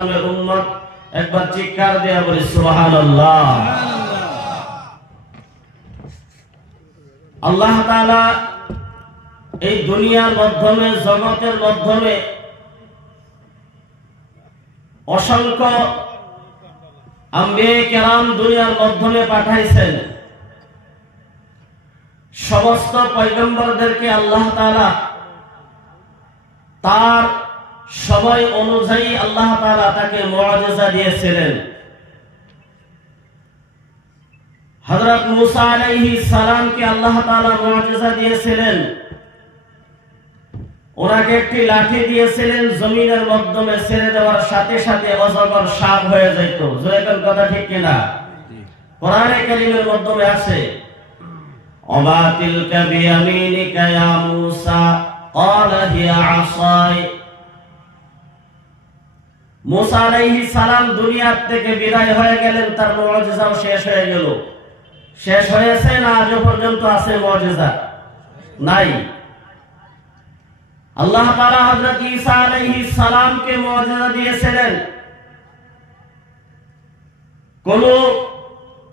উম্মত একবার চিৎকার দিয়ে বলি সুবহানাল্লাহ। আল্লাহ তাআলা এই দুনিয়ার মাধ্যমে, জগতের মাধ্যমে অসংখ্য আম্বিয়া কেরাম দুনিয়ার মাধ্যমে পাঠাইছেন। সমস্ত পয়গম্বরদেরকে আল্লাহ তাআলা তার সময় অনুযায়ী আল্লাহ তাআলা তাকে মুআজিজা দিয়েছিলেন। হযরত মুসা আলাইহিস সালামকে আল্লাহ তাআলা মুআজিজা দিয়েছিলেন। ওনাকে একটি লাঠি দিয়েছিলেন, জমিনের মাধ্যমে ছেড়ে দেওয়ার সাথে সাথে অজগর সাপ হয়ে যেত। জোরেকান কথা ঠিক কিনা? কোরআনে কারীমের মাধ্যমে আছে, ওমা তিলকা বিয়ামিনিকা ইয়া মুসা ক্বালা হিয়া আসাই। মুসা আলাইহিস সালাম দুনিয়া থেকে বিদায় হয়ে গেলেন, তার মুআজিজাও শেষ হয়ে গেল। শেষ হয়েছে না আজ পর্যন্ত আছে মুআজিজা? নাই। আল্লাহ তাআলা হযরত ঈসা আলাইহিস সালামকে মুআজিজা দিয়েছিলেন। কোন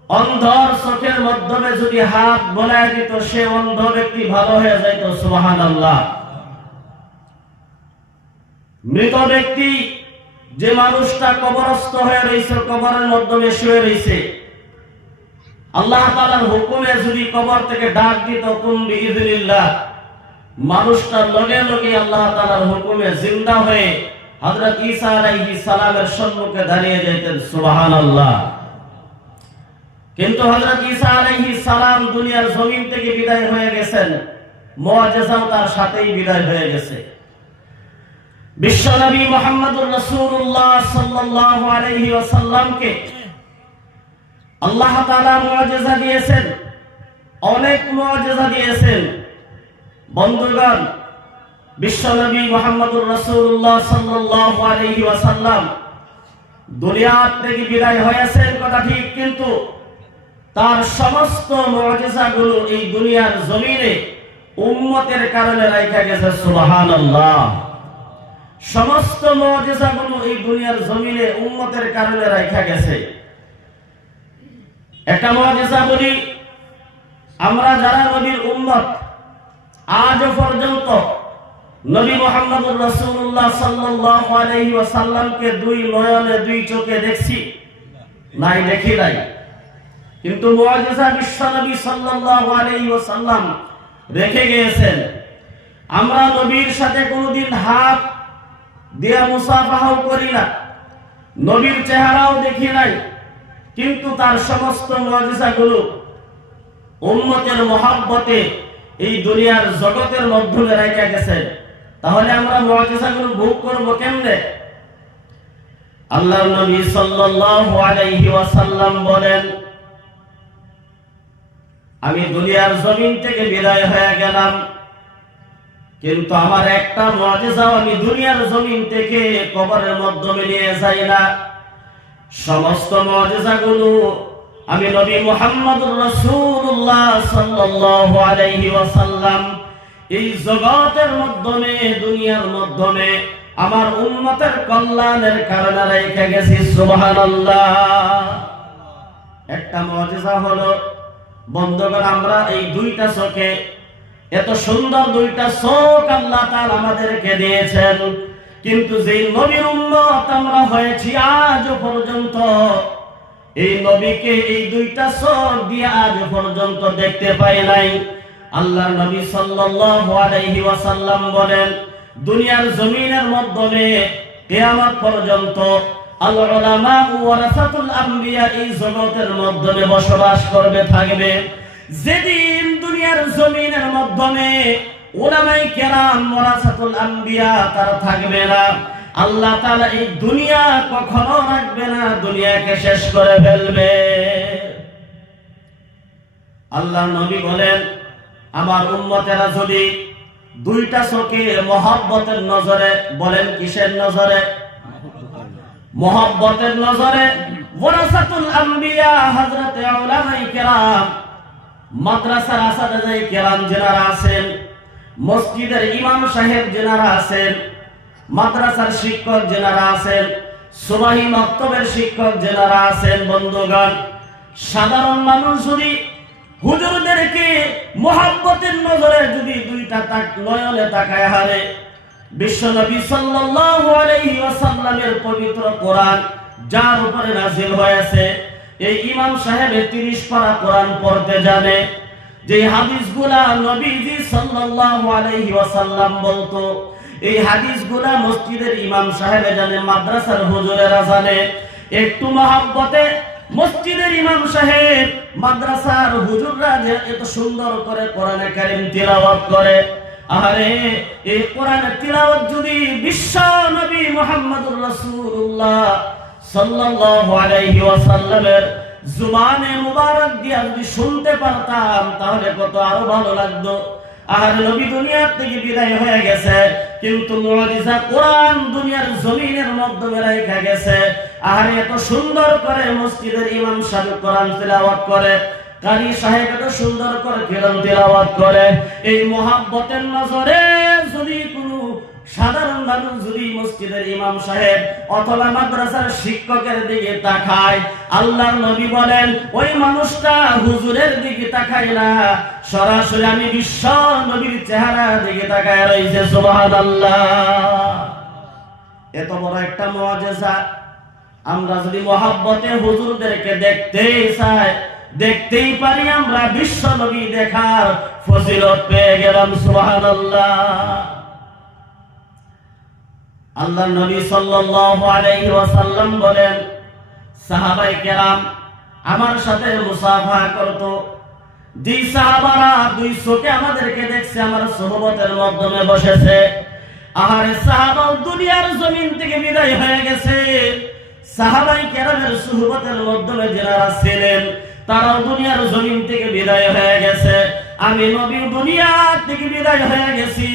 অন্ধর চোখের মাধ্যমে যদি হাত বোলায় দিত, সে অন্ধ ব্যক্তি ভালো হয়ে যাইত। সুবহানাল্লাহ। মৃত ব্যক্তি, যে মানুষটা কবরস্থ হয়ে রয়েছে, কবরের মাধ্যমে শুয়ে রয়েছে, আল্লাহ তাআলার হুকুমে যদি কবর থেকে ডাক দিত কুম বিইذনিল্লাহ, মানুষটার লগে লগে আল্লাহ তাআলার হুকুমে জিন্দা হয়ে হযরত ঈসা আলাইহিস সালামের সম্মুখে দাঁড়িয়ে যেতেন। সুবহানাল্লাহ। কিন্তু হযরত ঈসা আলাইহিস সালাম দুনিয়ার জমিন থেকে বিদায় হয়ে গেছেন, মুআজিজাও তার সাথেই বিদায় হয়ে গেছে। বিশ্বনবী মুহাম্মদুর রাসূলুল্লাহ সাল্লাল্লাহু আলাইহি ওয়াসাল্লামকে আল্লাহ তাআলা মুআজিজা দিয়েছেন, অনেক মুআজিজা দিয়েছেন। বন্ধুগণ, বিশ্বনবী মুহাম্মদুর রাসূলুল্লাহ সাল্লাল্লাহু আলাইহি ওয়াসাল্লাম দুনিয়া থেকে বিদায় হয়েছেন কথা ঠিক, কিন্তু তার সমস্ত মুআজিজাগুলো এই দুনিয়ার জমিনে উম্মতের কারণে রাখা গেছে। সুবহানাল্লাহ। সমস্ত মুআজিজাগুলো এই দুনিয়ার জমিনে উম্মতের কারণে রাখা গেছে। একটা মুআজিজা বলি, আমরা যারা নবীর উম্মত, আজ পর্যন্ত নবী মুহাম্মদুর রাসূলুল্লাহ সাল্লাল্লাহু আলাইহি ওয়াসাল্লামকে দুই নয়নে, দুই চোখে দেখছি? নাই, দেখি নাই। কিন্তু মুআজিজা বিশ্বনবী সাল্লাল্লাহু আলাইহি ওয়াসাল্লাম রেখে গিয়েছেন। আমরা নবীর সাথে কোনোদিন হাত দিয়া মুসাফাহাও করি না, নবীর চেহারাও দেখি নাই, কিন্তু তার সমস্ত মুআজিজাগুলো উম্মতের মহব্বতে এই দুনিয়ার জগতের মাধ্যমে রাখা গেছে। তাহলে আমরা মুআজিজাগুলো ভোগ করব কেমনে? আল্লাহর নবী সাল্লাল্লাহু আলাইহি ওয়াসাল্লাম বলেন, আমি দুনিয়ার জমিন থেকে বিদায় হয়ে গেলাম, কিন্তু আমার একটা মুআজিজাও আমি দুনিয়ার জমিন থেকে কবরের মাধ্যমে নিয়ে যাই না। সমস্ত মুআজিজাগুলো আমি নবী মুহাম্মদুর রাসূলুল্লাহ সাল্লাল্লাহু আলাইহি ওয়াসাল্লাম এই জগতের মাধ্যমে, দুনিয়ার মাধ্যমে আমার উম্মতের কল্যাণের কারণে রেখে গেছি। সুবহানাল্লাহ। একটা মুআজিজা হলো, বন্ধুগণ, আমরা এই দুইটা চোখে, এত সুন্দর দুইটা চোখ আল্লাহ তাআলা আমাদেরকে দিয়েছেন, কিন্তু যেই নবীর উম্মত আমরা হয়েছি আজ পর্যন্ত, এই নবীকে এই দুইটা চোখ দিয়ে আজ পর্যন্ত দেখতে পাই নাই। আল্লাহর নবী সাল্লাল্লাহু আলাইহি ওয়াসাল্লাম বলেন, দুনিয়ার জমিনের মাধ্যমে কিয়ামত পর্যন্ত আল উলামা ওয়ারাসাতুল আম্বিয়া এই জগতের মাধ্যমে বসবাস করবে, থাকবে। যেদিন দুনিয়ার জমিনের মাধ্যমে উলামায়ে কেরাম ওয়ারাসাতুল আম্বিয়া তারা থাকবে না, আল্লাহ তাআলা এই দুনিয়া কখনো রাখবে না, দুনিয়াকে শেষ করে ফেলবে। আল্লাহর নবী বলেন, আমার উম্মতেরা যদি দুইটা চোখে মহব্বতের নজরে, বলেন কিসের নজরে? মহব্বতের নজরে ওয়ারাসাতুল আম্বিয়া হযরত উলামায়ে কেরাম, মাদ্রাসার আসাদায়ে কেরাম যারা আছেন, মসজিদের ইমাম সাহেব যারা আছেন, মাদ্রাসার শিক্ষক যারা আছেন, সুবাহি মক্তবের শিক্ষক যারা আছেন বন্ধুগণ, সাধারণ মানুষ যদি হুজুরদেরকে মুহাব্বতের নজরে যদি দুইটা নয়নে তাকায় হারে, বিশ্বনবী সাল্লাল্লাহু আলাইহি ওয়াসাল্লামের পবিত্র কোরআন যার উপরে নাযিল হয়েছে, এই ইমাম সাহেব 30 পারা কোরআন পড়তে জানে, যে হাদিসগুলা নবীজি সাল্লাল্লাহু আলাইহি ওয়াসাল্লাম বলতো, এই হাদিসগুলা মসজিদের ইমাম সাহেব জানে, মাদ্রাসার হুজুরেরা জানে। একটু মহব্বতে মসজিদের ইমাম সাহেব, মাদ্রাসার হুজুররা যে এত সুন্দর করে কোরআনে কারীম তিলাওয়াত করে, আরে এই কোরআনের তিলাওয়াত যদি বিশ্ব নবী মুহাম্মদুর রাসূলুল্লাহ সাল্লাল্লাহু আলাইহি ওয়াসাল্লামের জুবানে মুবারক দিয়ে যদি শুনতে পারতাম তাহলে কত আরো ভালো লাগতো। আর নবী দুনিয়া থেকে বিদায় হয়ে গেছে, কিন্তু মুজিজা কোরআন দুনিয়ার জমিনের মাধ্যমে রেখে গেছে। আর এত সুন্দর করে মসজিদের ইমাম সাহেব কোরআন তিলাওয়াত করে, কারি সাহেব এত সুন্দর করে কোরআন তিলাওয়াত করে। এই মুহাব্বতের নজরে যদি কোনো সাধারণ মানুষ যদি মসজিদের ইমাম সাহেব অথবা মাদ্রাসার শিক্ষকের দিকে তাকায়, আল্লাহর নবী বলেন ওই মানুষটা হুজুরের দিকে তাকায় না, সরাসরি আমি বিশ্ব নবীর চেহারা দিকে তাকায় রয়েছে। সুবহানাল্লাহ। এত বড় একটা মুআজিজা, আমরা যদি মুহাব্বতে হুজুরদেরকে দেখতেই চাই, দেখতেই পারি, আমরা বিশ্ব নবী দেখার ফজিলত পেয়ে গেলাম। সুবহানাল্লাহ। আল্লাহর নবী সাল্লাল্লাহু আলাইহি ওয়াসাল্লাম বলেন, সাহাবায়ে কেরাম আমার সাথে মুসাফা করত, যে সাহাবারা দুই চোখে আমাদেরকে দেখছে, আমার সুহবতের মাধ্যমে বসেছে। আর সাহাবা দুনিয়ার জমিন থেকে বিদায় হয়ে গেছে, সাহাবায়ে কেরামের সুহবতের মাধ্যমে যারা ছিলেন তারাও দুনিয়ার জমিন থেকে বিদায় হয়ে গেছে। আমি নবী দুনিয়া থেকে বিদায় হয়ে গেছি,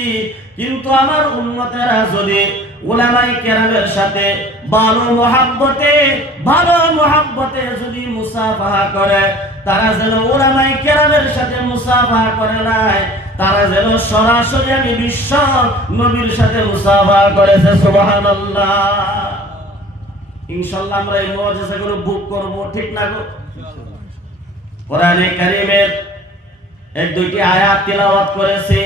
কিন্তু আমার উম্মতেরা যদি উলামায়ে কেরামের সাথে ভালো মুহাব্বতে যদি মুসাফাহা করে, তারা যেন উলামায়ে কেরামের সাথে মুসাফাহা করে নাই, তারা যেন সরাসরি আমি বিশ্ব নবীর সাথে মুসাফাহা করেছে। সুবহানাল্লাহ। ইনশাআল্লাহ আমরা এই মুআজিজাগুলো বুক করব, ঠিক না গো? কোরআনে কারীমের এক দুইটি আয়াত তিলাওয়াত করেছে,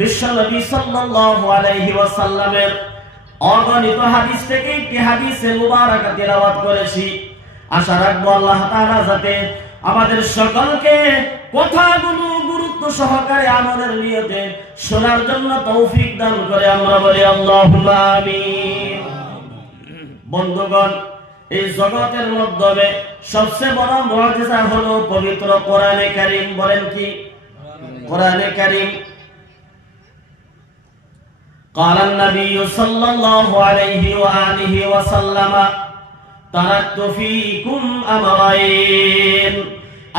বিশ্বনবী সাল্লাল্লাহু আলাইহি ওয়াসাল্লামের অগণিত হাদিস থেকে একটি হাদিসে মুবারাকা তিলাওয়াত করেছি। আশা রাখবো আল্লাহ তাআলা যাতে আমাদের সকলকে কথাগুলো গুরুত্ব সহকারে আমলের নিয়তে শোনার জন্য তৌফিক দান করে। আমরা বলি আল্লাহুম্মা আমিন। বন্ধুগণ, এই জগতের মাধ্যমে সবচেয়ে বড় মুআজিজা হলো পবিত্র কোরআনে কারীম। বলেন কি? কোরআনে কারীম। قال النبي صلى الله عليه وآله وسلم تركت فيكم أمرين।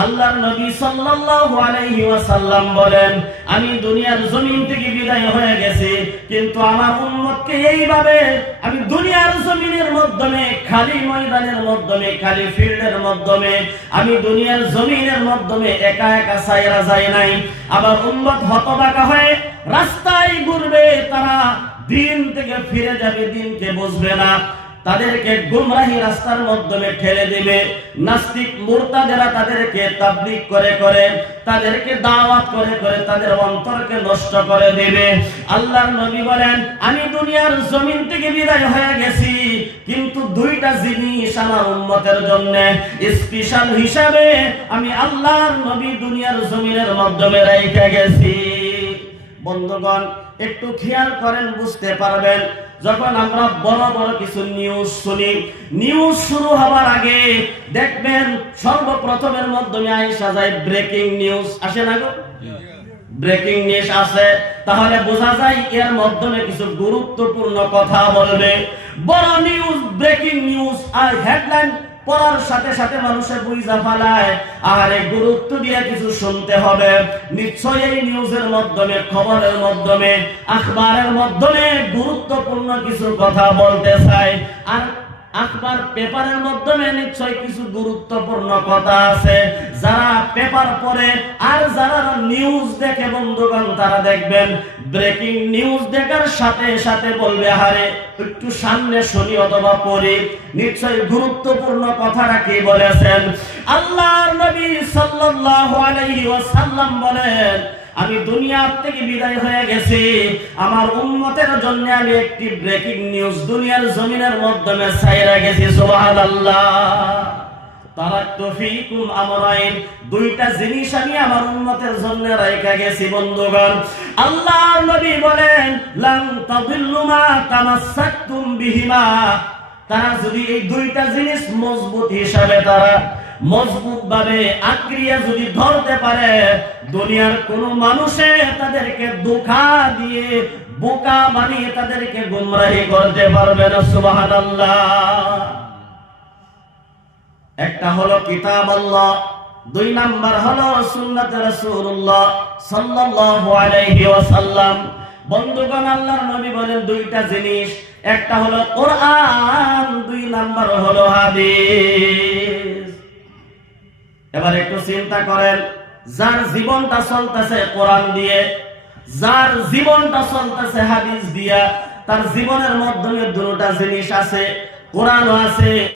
আল্লাহর নবী সাল্লাল্লাহু আলাইহি ওয়াসাল্লাম বলেন, আমি দুনিয়ার জমিন থেকে বিদায় হয়ে গেছি, কিন্তু আমার উম্মতকে এইভাবে আমি দুনিয়ার জমিনের মাধ্যমে, খালি ময়দানের মাধ্যমে, খালি ফিল্ডের মাধ্যমে, আমি দুনিয়ার জমিনের মাধ্যমে একা একা ছাইরা যাই নাই। আমার উম্মত হতবাকা হয়ে রাস্তায় ঘুরবে, তারা দিন থেকে ফিরে যাবে, দিনকে বুঝবে না, তাদেরকে গুমরাহি রাস্তার মাধ্যমে ঠেলে দিবে। নাস্তিক মুরতাদেরা তাদেরকে তাবলীগ করে করে, তাদেরকে দাওয়াত করে করে তাদের অন্তরকে নষ্ট করে দিবে। আল্লাহর নবী বলেন, আমি দুনিয়ার জমিন থেকে বিদায় হয়ে গেছি, কিন্তু দুইটা জিনিস আমার উম্মতের জন্য স্পেশাল হিসাবে আমি আল্লাহর নবী দুনিয়ার জমিনের মাধ্যমে রেখে গেছি। বন্ধুগণ, একটু খেয়াল করেন, বুঝতে পারবেন, যখন আমরা বড় বড় কিছু নিউজ শুনি, নিউজ শুরু হওয়ার আগে দেখবেন সর্বপ্রথমের মাধ্যমে আইসা যায় ব্রেকিং নিউজ। আসে না গো? ব্রেকিং নিউজ আছে, তাহলে বোঝা যায় এর মাধ্যমে কিছু গুরুত্বপূর্ণ কথা বলবে। বড় নিউজ, ব্রেকিং নিউজ আর হেডলাইন পড়ার সাথে সাথে মানুষের বুঝা ফেলায়, আর এই গুরুত্ব দিয়ে কিছু শুনতে হবে। নিশ্চয়ই এই নিউজের মাধ্যমে, খবরের মাধ্যমে, আখবারের মাধ্যমে গুরুত্বপূর্ণ কিছু কথা বলতে চাই। আর আখবার পেপারের মাধ্যমে নিশ্চয় কিছু গুরুত্বপূর্ণ কথা আছে। যারা পেপার পড়ে আর যারা নিউজ দেখে বন্ধুগণ, তারা দেখবেন ব্রেকিং নিউজ দেখার সাথে সাথে বলবে, আরে একটু সামনে শুনি অথবা পড়ি, নিশ্চয় গুরুত্বপূর্ণ কথাটা কি বলেছেন। আল্লাহর নবী সাল্লাল্লাহু আলাইহি ওয়াসাল্লাম বলেন, আমি দুনিয়া থেকে বিদায় হয়ে গেছি, আমার উম্মতের জন্য আমি একটি ব্রেকিং নিউজ দুনিয়ার জমিনের মাধ্যমে ছাইরা গেছি। সুবহানাল্লাহ। তারাকতু ফীকুম আমরাইন, দুইটা জিনিস আমি আমার উম্মতের জন্য রাইখা গেছি বন্ধুগণ। আল্লাহর নবী বলেন, লান তাদিল্লু মা তামাসসাকতুম বিহিমা, তারা যদি এই দুইটা জিনিস মজবুত হিসাবে তারা মজবুত ভাবে আঁকড়িয়ে যদি ধরতে পারে, দুনিয়ার কোন মানুষে তাদেরকে ধোঁকা দিয়ে বোকা বানিয়ে তাদেরকে গুমরাহি করতে পারবে না। সুবহানাল্লাহ। একটা হলো কিতাব আল্লাহ, দুই নাম্বার হলো সুন্নাত রাসূলুল্লাহ সাল্লাল্লাহু আলাইহি ওয়াসাল্লাম। বন্ধুগণ, আল্লাহর নবী বলেন দুইটা জিনিস, একটা হলো কোরআন, দুই নাম্বার হলো হাদিস। এবার একটু চিন্তা করেন, যার জীবনটা চলতেছে কোরআন দিয়ে, যার জীবনটা চলতেছে হাদিস দিয়া, তার জীবনের মাধ্যমে দুটো জিনিস আছে, কোরআনও আছে